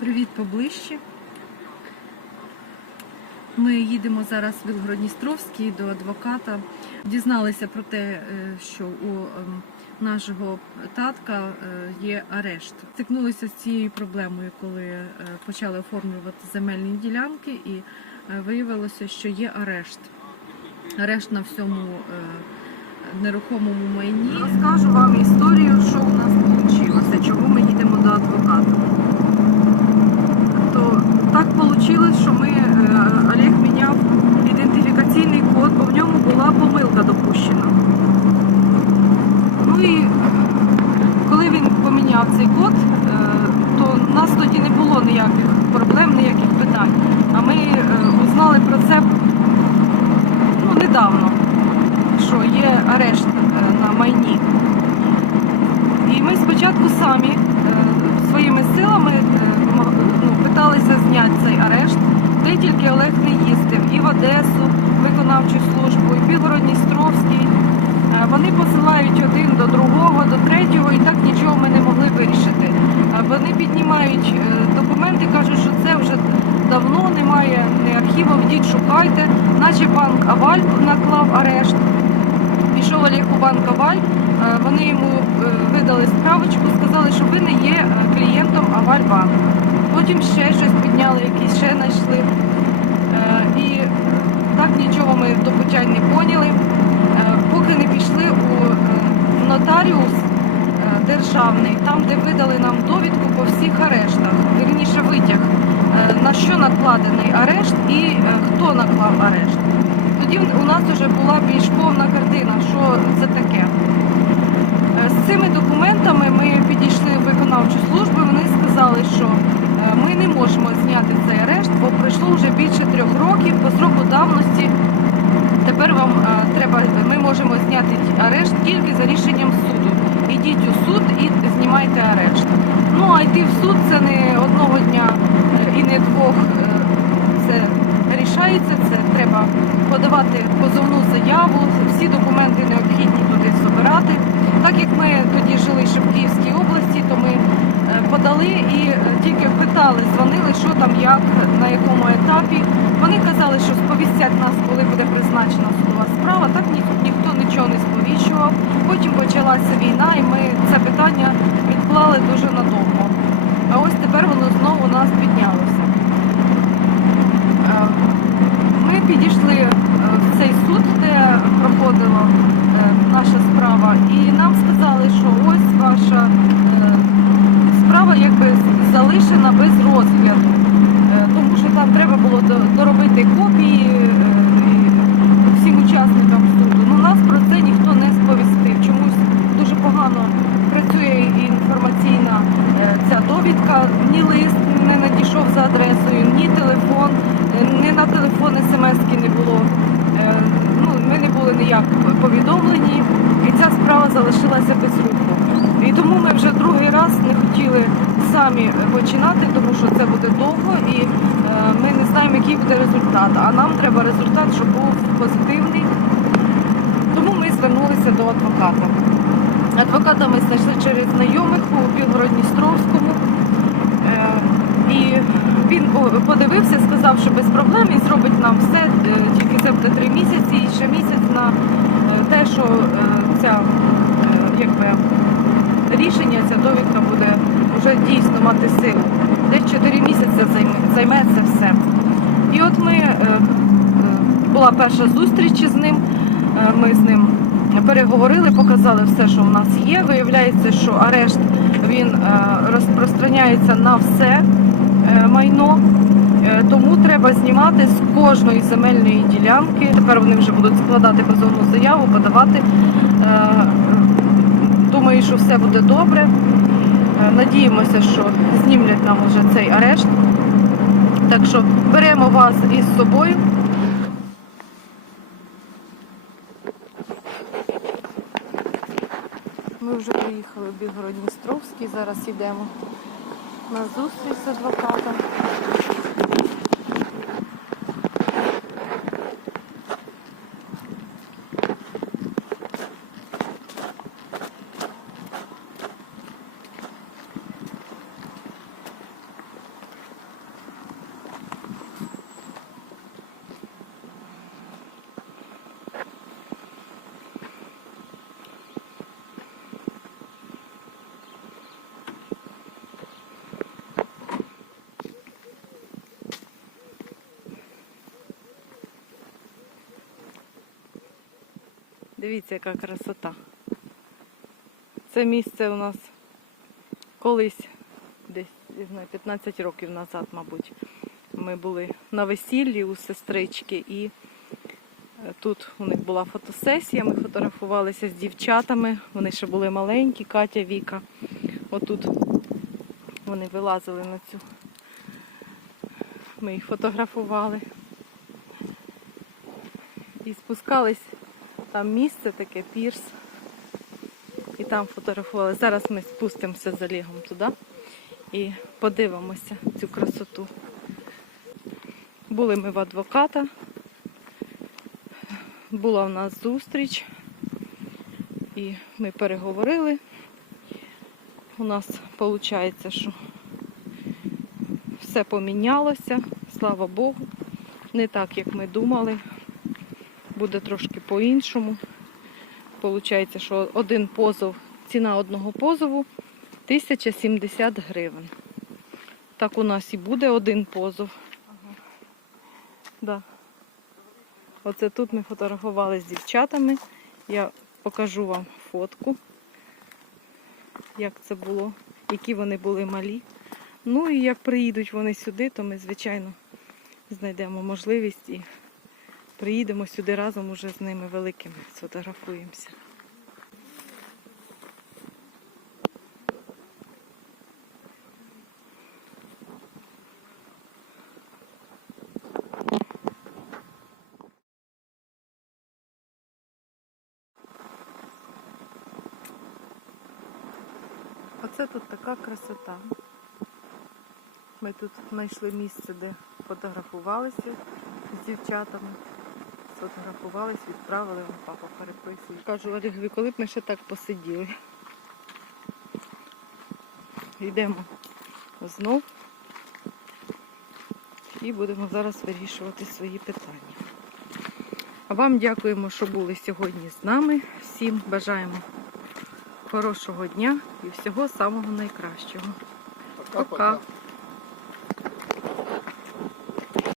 Привіт поближче. Ми їдемо зараз в Білгородністровський до адвоката. Дізналися про те, е, що у ем, нашого татка е, є арешт. Стикнулися з цією проблемою, коли е, почали оформлювати земельні ділянки, і виявилося, що є арешт. Арешт на всьому нерухомому майні. Розкажу вам історію, що у нас вийшло, чому ми їдемо до адвоката. Так вийшло, що ми Олег міняв ідентифікаційний код, бо в ньому була помилка допущена. Ну і коли він поміняв цей код, е, то в нас тоді не було ніяких проблем, ніяких питань. А ми е, узнали про це ну, недавно, що є арешт е, на майні. І ми спочатку самі своїми силами питалися зняти цей арешт. Де тільки Олег не їздив і в Одесу, виконавчу службу, і Білгородністровський. Е, Вони посилають один до другого, до третього, і так нічого ми не могли вирішити. Е, Вони піднімають е, документи, кажуть, що це вже давно немає ні архівів, шукайте, наче банк Аваль наклав арешт. Банк Аваль, е, вони йому е, видали справочку, сказали, що ви не є е, клієнтом Авальбанк. Потім ще щось підняли, якісь ще знайшли. І так нічого ми до пуття не поняли. Поки не пішли у нотаріус державний, там, де видали нам довідку по всіх арештах, вірніше витяг, на що накладений арешт і хто наклав арешт. Тоді у нас вже була більш повна картина, що це таке. Е, З цими документами ми підійшли в виконавчу службу. і Вони сказали, що е, ми не можемо зняти цей арешт, бо пройшло вже більше трьох років по сроку давності. Тепер вам е, треба, ми можемо зняти арешт тільки за рішенням суду. Ідіть у суд і знімайте арешт. Ну а йти в суд це не одного дня е, і не двох. е, Це рішається, це треба подавати позовну заяву, всі документи необхідні туди збирати. Так як ми тоді жили ще в Київській області, то ми е, подали і е, тільки питали, дзвонили, що там, як, на якому етапі. Вони казали, що сповістять нас, коли буде призначена судова справа. Так ні, ніхто нічого не сповіщував. Потім почалася війна, і ми це питання відклали дуже надовго. А ось тепер воно знову у нас піднялося. Е, Ми підійшли в цей суд, де проходила е, наша справа, і нам сказали, що ось ваша е, справа якби залишена без розгляду, Е, тому що там треба було доробити копії е, всім учасникам суду. Ну нас про це ніхто не сповістив. Чомусь дуже погано працює інформаційна е, ця довідка. Ні лист не надійшов за адресою, ні телефон, ні на телефон смс не було. Ну, ми не були ніяк повідомлені, і ця справа залишилася без руху. І тому ми вже другий раз не хотіли самі починати, тому що це буде довго і е, ми не знаємо, який буде результат. А нам треба результат, щоб був позитивний. Тому ми звернулися до адвоката. Адвоката ми знайшли через знайомих у Білгородністровському. Е, І він подивився, сказав, що без проблем і зробить нам все, е, тільки це буде три місяці і ще місяць на те, що ця якби, рішення, ця довідка буде вже дійсно мати силу. Десь 4 місяці займе, це все. І от ми е, е, була перша зустріч із ним. Е, Ми з ним переговорили, показали все, що в нас є. Виявляється, що арешт він розпространяється на все майно. Тому треба знімати з кожної земельної ділянки. Тепер вони вже будуть складати позовну заяву, подавати. Думаю, що все буде добре. Е, Надіємося, що знімлять нам вже цей арешт. Так що беремо вас із собою. Ми вже приїхали в Білгородністровський, зараз йдемо на зустріч з адвокатом. Дивіться, яка красота. Це місце у нас колись, десь, не знаю, 15 років назад, мабуть. Ми були на весіллі у сестрички і е, тут у них була фотосесія. Ми фотографувалися з дівчатами. Вони ще були маленькі, Катя, Віка. Отут вони вилазили на цю. Ми їх фотографували. І спускались там місце таке, пірс. І там фотографували. Зараз ми спустимося з Олегом туди і подивимося цю красоту. Були ми в адвоката. Була в нас зустріч. І ми переговорили. У нас виходить, що все помінялося, слава Богу. Не так, як ми думали. Буде трошки по-іншому. Получається, що один позов, ціна одного позову 1070 гривень. Так у нас і буде один позов. Ага. Да. Оце тут ми фотографували з дівчатами. Я покажу вам фотку, як це було, які вони були малі. Ну і як приїдуть вони сюди, то ми, звичайно, знайдемо можливість і приїдемо сюди разом уже з ними великими, сфотографуємося. Оце тут така красота. Ми тут знайшли місце, де фотографувалися з дівчатами. Сфотографувались, відправили, вон папа переписує. Кажу, Олегові, коли б ми ще так посиділи. Йдемо знов і будемо зараз вирішувати свої питання. А вам дякуємо, що були сьогодні з нами. Всім бажаємо хорошого дня і всього самого найкращого. Пока.